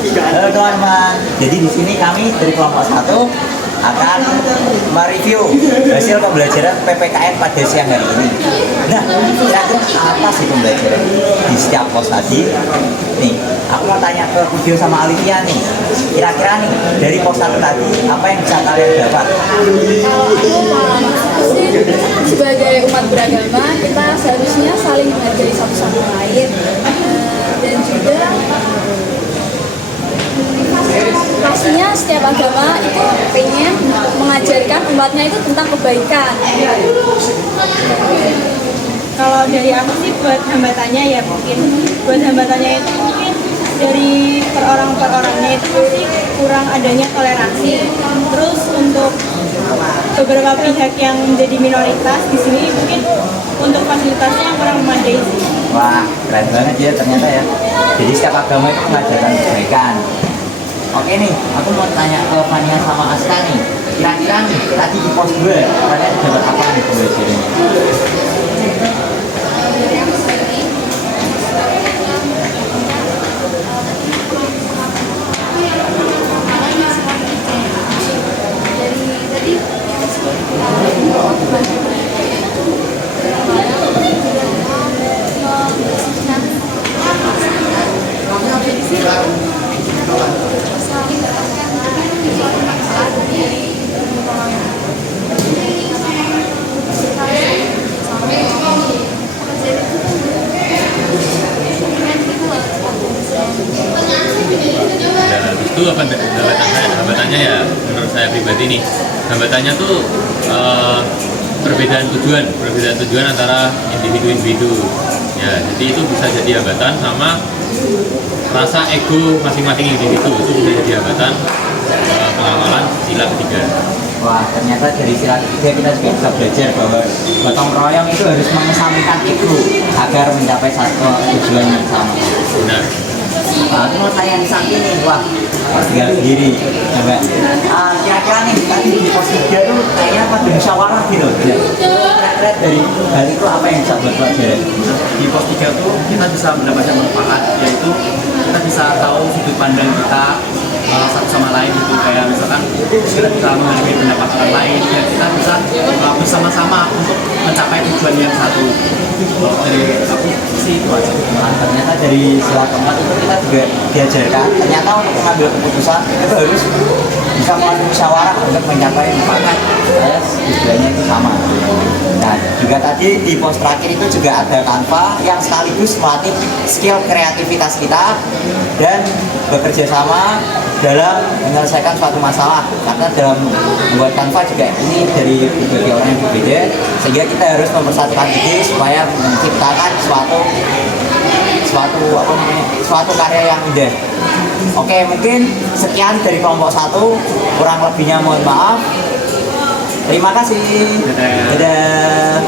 Halo teman-teman. Jadi di sini kami dari kelompok 1 akan mereview hasil pembelajaran PPKN pada siang hari ini. Nah, kira-kira apa sih pembelajaran di setiap pos tadi? Nih, aku mau tanya ke Video sama Alivia nih. Kira-kira nih dari pos 1 tadi apa yang bisa kalian dapat? Kalau aku sebagai umat beragama, kita seharusnya saling menghargai satu sama lain, dan juga pastinya setiap agama itu pengen mengajarkan umatnya itu tentang kebaikan. Kalau dari aku sih buat hambatannya ya mungkin itu mungkin dari per orangnya itu masih kurang adanya toleransi. Terus untuk beberapa pihak yang menjadi minoritas di sini mungkin untuk fasilitasnya yang kurang memadai sih. Wah, keren banget ya ternyata ya. Jadi setiap agama itu mengajarkan kebaikan. Oke nih, aku mau tanya ke Fania sama Aska nih. Kira-kira nih, tadi di pos 2, kalian dapat apa nih pembelajarannya? Dan itu hambatannya ya menurut saya pribadi nih, hambatannya tuh perbedaan tujuan antara individu ya, jadi itu bisa jadi hambatan sama rasa ego masing-masing individu, itu bisa jadi hambatan pengawalan sila ketiga. Wah, ternyata dari sila ketiga kita juga bisa belajar bahwa gotong royong itu harus mengesampingkan ego agar mencapai satu tujuan yang sama. Benar. Aku mau tanya Sakti nih, wah, tinggal sendiri. Coba, kira-kira nih tadi di pos 3 tuh kayaknya pada musyawarah gitu. Kira-kira dari hal itu apa yang bisa buat pelajaran? Di pos 3 tuh kita bisa mendapatkan manfaat, yaitu kita bisa tahu sudut pandang kita satu sama lain gitu, kayak misalkan kita bisa menghargai pendapat orang lain dan kita bisa bersama-sama untuk mencapai tujuan yang satu. Kalau dari aku sih itu aja. Nah, ternyata dari sila keempat itu kita juga diajarkan ternyata untuk mengambil keputusan itu harus bisa melalui musyawarah untuk mencapai mufakat tujuannya itu sama. Nah, juga tadi di pos terakhir itu juga ada Canva yang sekaligus melatih skill kreativitas kita dan bekerja sama dalam menyelesaikan suatu masalah, karena dalam membuat Canva juga ini dari berbagai orang yang berbeda, sehingga kita harus mempersatukan diri supaya menciptakan suatu karya yang indah. Oke, mungkin sekian dari kelompok 1, kurang lebihnya mohon maaf. Terima kasih. Dadah. Dadah.